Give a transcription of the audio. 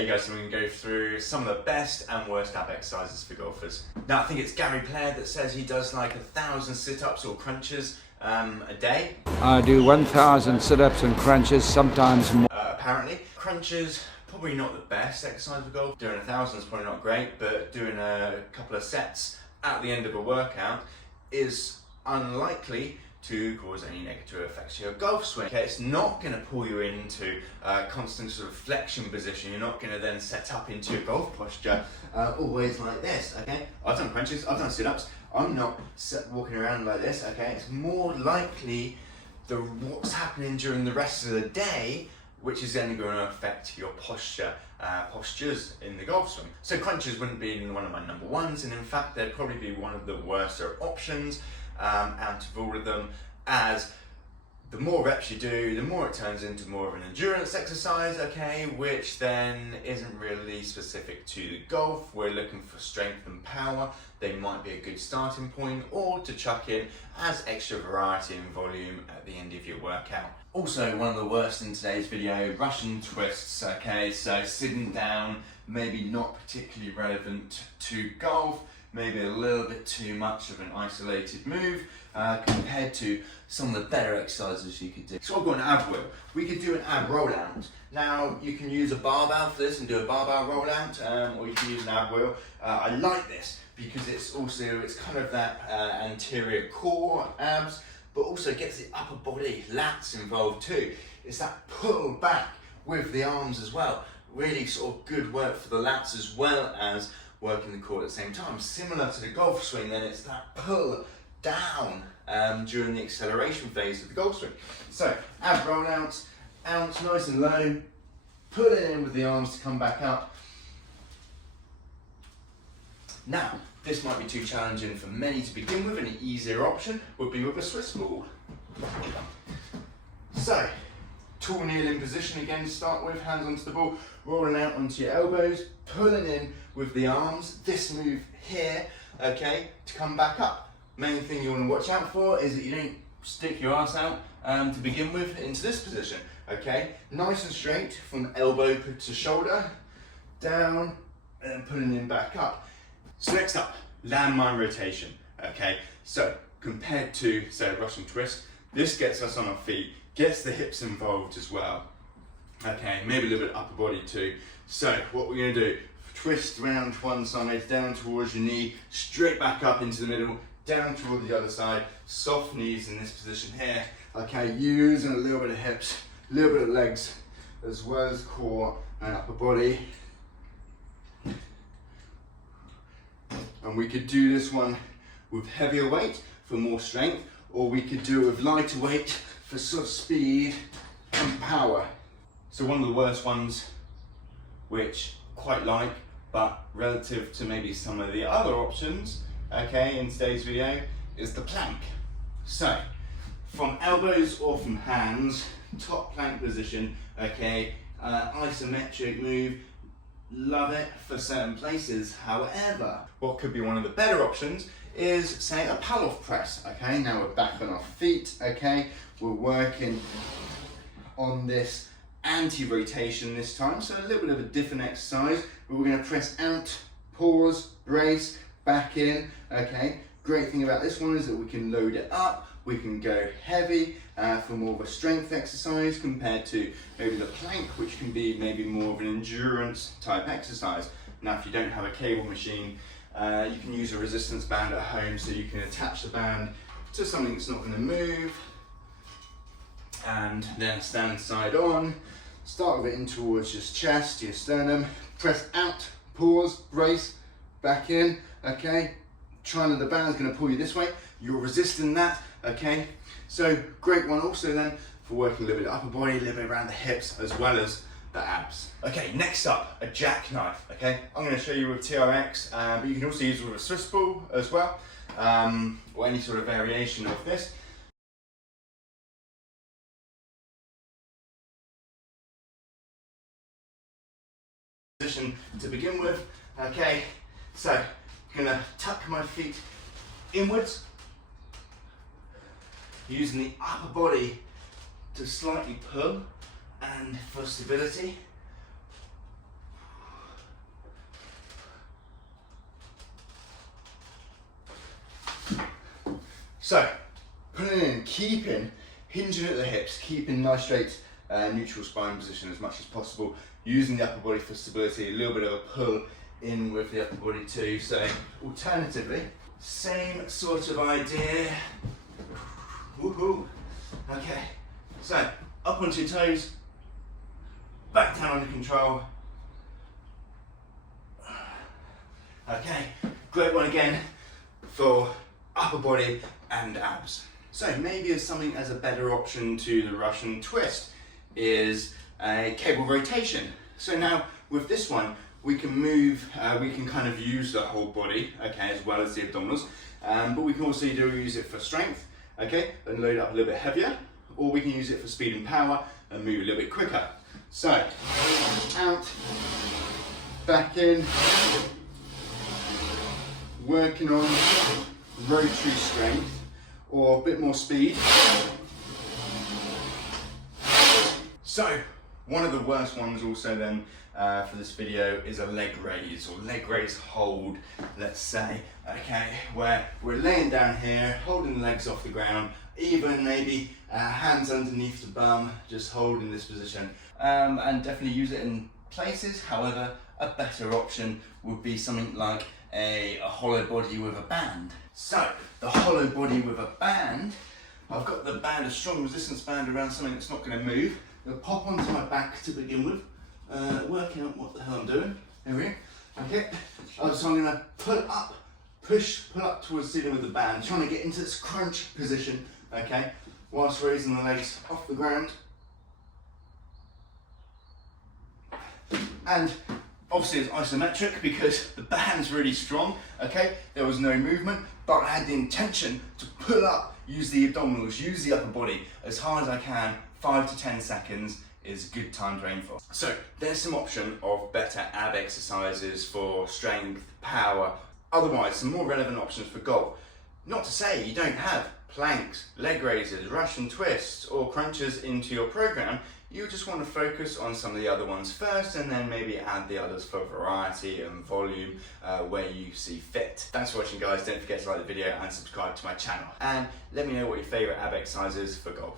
Hey guys, so we're going to go through some of the best and worst ab exercises for golfers. Now I think it's Gary Player that says he does like 1,000 sit-ups or crunches a day. I do 1,000 sit-ups and crunches, sometimes more. Apparently. Crunches, probably not the best exercise for golf. Doing 1,000 is probably not great, but doing a couple of sets at the end of a workout is unlikely to cause any negative effects to your golf swing. Okay, it's not going to pull you into a constant sort of flexion position. You're not going to then set up into your golf posture always like this. Okay, I've done crunches, I've done sit-ups. I'm not walking around like this. Okay, it's more likely what's happening during the rest of the day, which is then going to affect your postures in the golf swing. So crunches wouldn't be one of my number ones, and in fact they'd probably be one of the worser options out of all of them, as the more reps you do, the more it turns into more of an endurance exercise, okay, which then isn't really specific to the golf. We're looking for strength and power. They might be a good starting point, or to chuck in as extra variety and volume at the end of your workout. Also, one of the worst in today's video, Russian twists, okay, so sitting down, maybe not particularly relevant to golf, maybe a little bit too much of an isolated move compared to some of the better exercises you could do. So I've got an ab wheel. We could do an ab rollout. Now you can use a barbell for this and do a barbell rollout, or you can use an ab wheel. I like this because it's kind of that anterior core abs, but also gets the upper body lats involved too. It's that pull back with the arms as well. Really sort of good work for the lats as well as working the core at the same time. Similar to the golf swing, then it's that pull down during the acceleration phase of the golf swing. So ab rollouts, out nice and low, pull it in with the arms to come back up. Now, this might be too challenging for many to begin with, and an easier option would be with a Swiss ball. So, tall kneeling position again to start with, hands onto the ball, rolling out onto your elbows, pulling in with the arms, this move here, okay, to come back up. Main thing you want to watch out for is that you don't stick your ass out to begin with into this position, okay? Nice and straight from elbow to shoulder, down, and pulling in back up. So next up, landmine rotation, okay? So compared to, say, a Russian twist, this gets us on our feet, gets the hips involved as well. Okay, maybe a little bit upper body too. So what we're gonna do, twist round to one side, down towards your knee, straight back up into the middle, down toward the other side, soft knees in this position here. Okay, using a little bit of hips, a little bit of legs, as well as core and upper body. And we could do this one with heavier weight for more strength, or we could do it with lighter weight for sort of speed and power. So one of the worst ones, which quite like, but relative to maybe some of the other options, okay, in today's video, is the plank. So, from elbows or from hands, top plank position, okay, isometric move, love it for certain places. However, what could be one of the better options is, say, a pull-off press, okay? Now we're back on our feet, okay? We're working on this anti-rotation this time, so a little bit of a different exercise, but we're gonna press out, pause, brace, back in, okay? Great thing about this one is that we can load it up, we can go heavy for more of a strength exercise compared to maybe the plank, which can be maybe more of an endurance type exercise. Now, if you don't have a cable machine, you can use a resistance band at home, so you can attach the band to something that's not going to move, and then stand side on, start with it in towards your chest, your sternum, press out, pause, brace, back in, okay? The band's going to pull you this way, you're resisting that, okay? So great one also then for working a little bit of upper body, a little bit around the hips, as well as the abs. Okay, next up, a jackknife, okay? I'm going to show you with TRX, but you can also use it with a Swiss ball as well, or any sort of variation of this. Position to begin with, okay? So, I'm going to tuck my feet inwards, using the upper body to slightly pull and for stability. So, pulling in, keeping, hinging at the hips, keeping nice straight neutral spine position as much as possible, using the upper body for stability, a little bit of a pull in with the upper body too. So alternatively, same sort of idea. Woohoo! Okay, so up onto your toes, back down under control. Okay, great one again for upper body and abs. So maybe as something as a better option to the Russian twist is a cable rotation. So now with this one, we can move, we can kind of use the whole body, okay, as well as the abdominals, but we can also use it for strength, okay, and load it up a little bit heavier, or we can use it for speed and power and move a little bit quicker. So, out, back in, working on rotary strength, or a bit more speed. So, one of the worst ones also then for this video is a leg raise or leg raise hold, let's say, okay, where we're laying down here, holding the legs off the ground, even maybe hands underneath the bum, just holding this position, and definitely use it in places. However, a better option would be something like a hollow body with a band. So, the hollow body with a band, I've got the band, a strong resistance band around something that's not going to move. I'll pop onto my back to begin with, working out what the hell I'm doing. There we go. Okay, so I'm going to pull up, pull up towards the ceiling with the band, trying to get into this crunch position, okay, whilst raising the legs off the ground. And obviously it's isometric because the band's really strong, okay, there was no movement, but I had the intention to pull up, use the abdominals, use the upper body as hard as I can. 5 to 10 seconds is a good time to aim for. So there's some option of better ab exercises for strength, power, otherwise some more relevant options for golf. Not to say you don't have planks, leg raises, Russian twists or crunches into your program. You just want to focus on some of the other ones first and then maybe add the others for variety and volume where you see fit. Thanks for watching, guys. Don't forget to like the video and subscribe to my channel. And let me know what your favourite ab exercise is for golf.